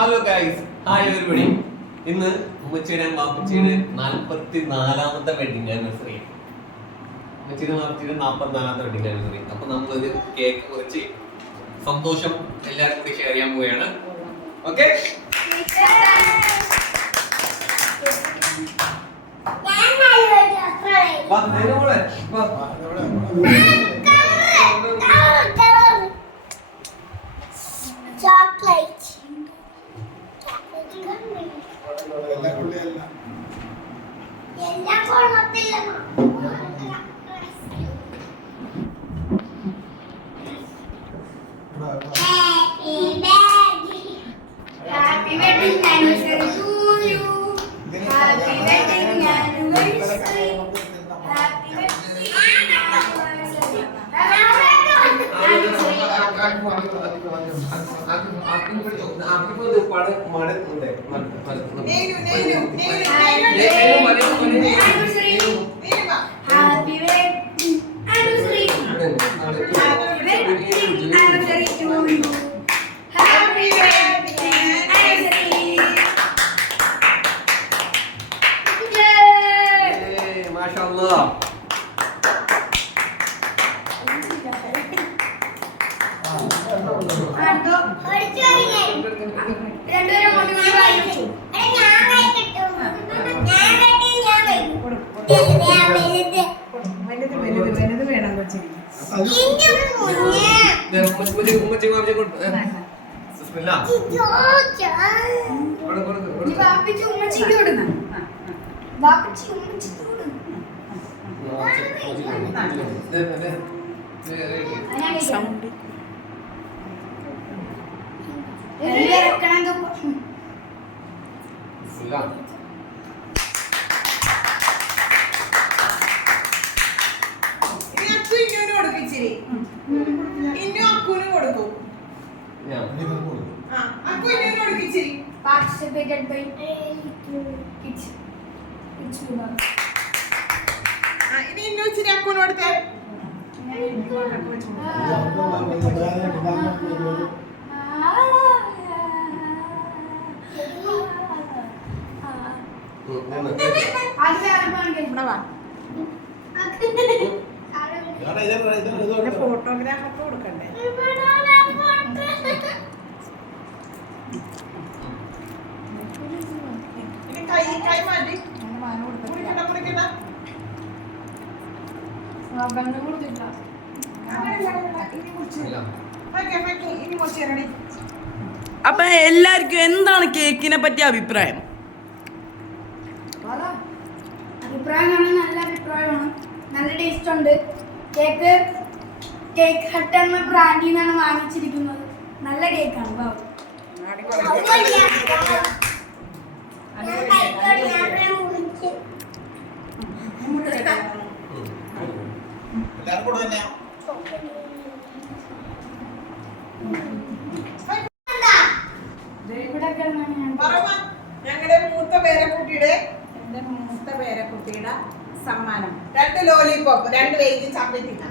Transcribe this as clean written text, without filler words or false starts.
Hello guys, hi everybody. ഇന്ന് ഉമ്മച്ചിയുടെ മാപ്പച്ചിയുടെ 44ാമത്തെ വെഡിങ് ആനിവേഴ്സറി. ഉമ്മച്ചിയുടെ മാപ്പച്ചിയുടെ 44ാമത്തെ വെഡിങ് ആനിവേഴ്സറി. അപ്പൊ നമ്മളൊരു കേക്ക് കുറച്ച് സന്തോഷം എല്ലാവരും കൂടി ഷെയർ ചെയ്യാൻ പോവുകയാണ്. Okay, participated by kids. ini Indonesia aku note. Photograph കൊടുക്കണ്ടേ? കൈ മാറ്റി അപ്പൊ എല്ലാവർക്കും എന്താണ് കേക്കിനെ പറ്റി അഭിപ്രായം? നല്ല അഭിപ്രായമാണ്. നല്ല ടേസ്റ്റ് ഉണ്ട്. കേക്ക് ഹട്ട് എന്ന ബ്രാൻഡിൽ നിന്നാണ് വാങ്ങിച്ചിരിക്കുന്നത്. നല്ല കേക്കാണ്. ഞങ്ങളുടെ മൂത്ത പേരക്കുട്ടിയുടെ സമ്മാനം 2 ലോലിപോപ്പ്, 2 പേജ് ചാപ്പിട്ടില്ല.